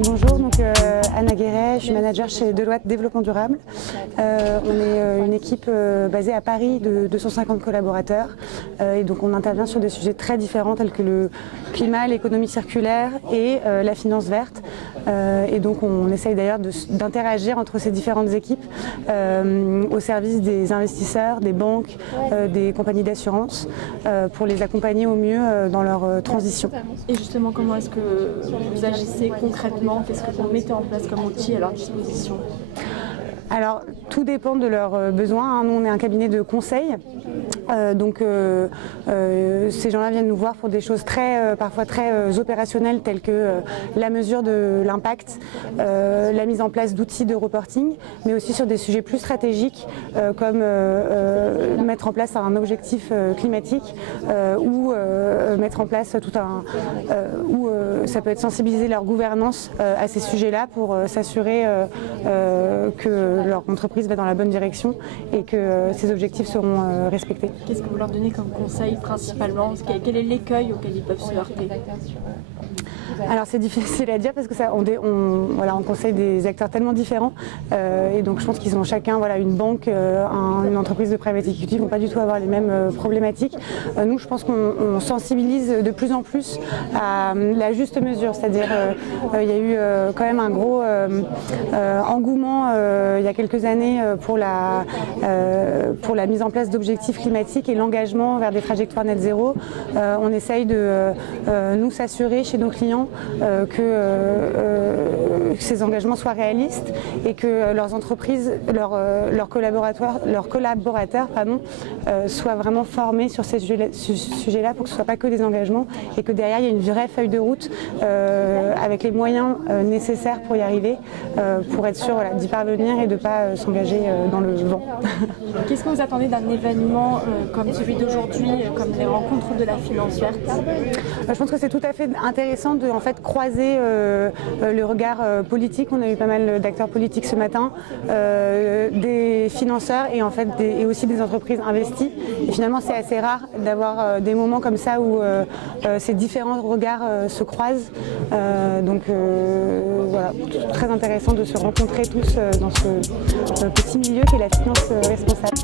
Bonjour, donc Anna Guéret, je suis manager chez Deloitte Développement Durable. On est une équipe basée à Paris de 250 collaborateurs et donc on intervient sur des sujets très différents tels que le climat, l'économie circulaire et la finance verte. Et donc on essaye d'ailleurs d'interagir entre ces différentes équipes au service des investisseurs, des banques, des compagnies d'assurance pour les accompagner au mieux dans leur transition. Et justement, comment est-ce que vous agissez concrètement? Qu'est-ce que vous mettez en place comme outil à leur disposition? Alors, tout dépend de leurs besoins. Nous, on est un cabinet de conseil. Ces gens-là viennent nous voir pour des choses parfois très opérationnelles telles que la mesure de l'impact, la mise en place d'outils de reporting, mais aussi sur des sujets plus stratégiques comme mettre en place un objectif climatique ou mettre en place ça peut être sensibiliser leur gouvernance à ces sujets-là pour s'assurer que leur entreprise va dans la bonne direction et que ces objectifs seront respectés. Qu'est-ce que vous leur donnez comme conseil principalement? Quel est l'écueil auquel ils peuvent se heurter? Alors c'est difficile à dire parce que on conseille des acteurs tellement différents et donc je pense qu'ils ont chacun une banque, une entreprise de private equity ne vont pas du tout avoir les mêmes problématiques. Nous je pense qu'on sensibilise de plus en plus à la juste mesure, c'est-à-dire il y a eu quand même un gros engouement il y a quelques années pour la mise en place d'objectifs climatiques et l'engagement vers des trajectoires net zéro. On essaye de nous s'assurer chez nos clients que ces engagements soient réalistes et que leurs entreprises, leurs collaborateurs soient vraiment formés sur ces sujets-là pour que ce ne soit pas que des engagements et que derrière il y ait une vraie feuille de route avec les moyens nécessaires pour y arriver, pour être sûr d'y parvenir et de ne pas s'engager dans le vent. Qu'est-ce que vous attendez d'un événement comme celui d'aujourd'hui, comme les rencontres de la finance verte? Je pense que c'est tout à fait intéressant de croiser le regard politique. On a eu pas mal d'acteurs politiques ce matin, des financeurs et aussi des entreprises investies. Et finalement, c'est assez rare d'avoir des moments comme ça où ces différents regards se croisent. Voilà, très intéressant de se rencontrer tous dans ce petit milieu qu'est la finance responsable.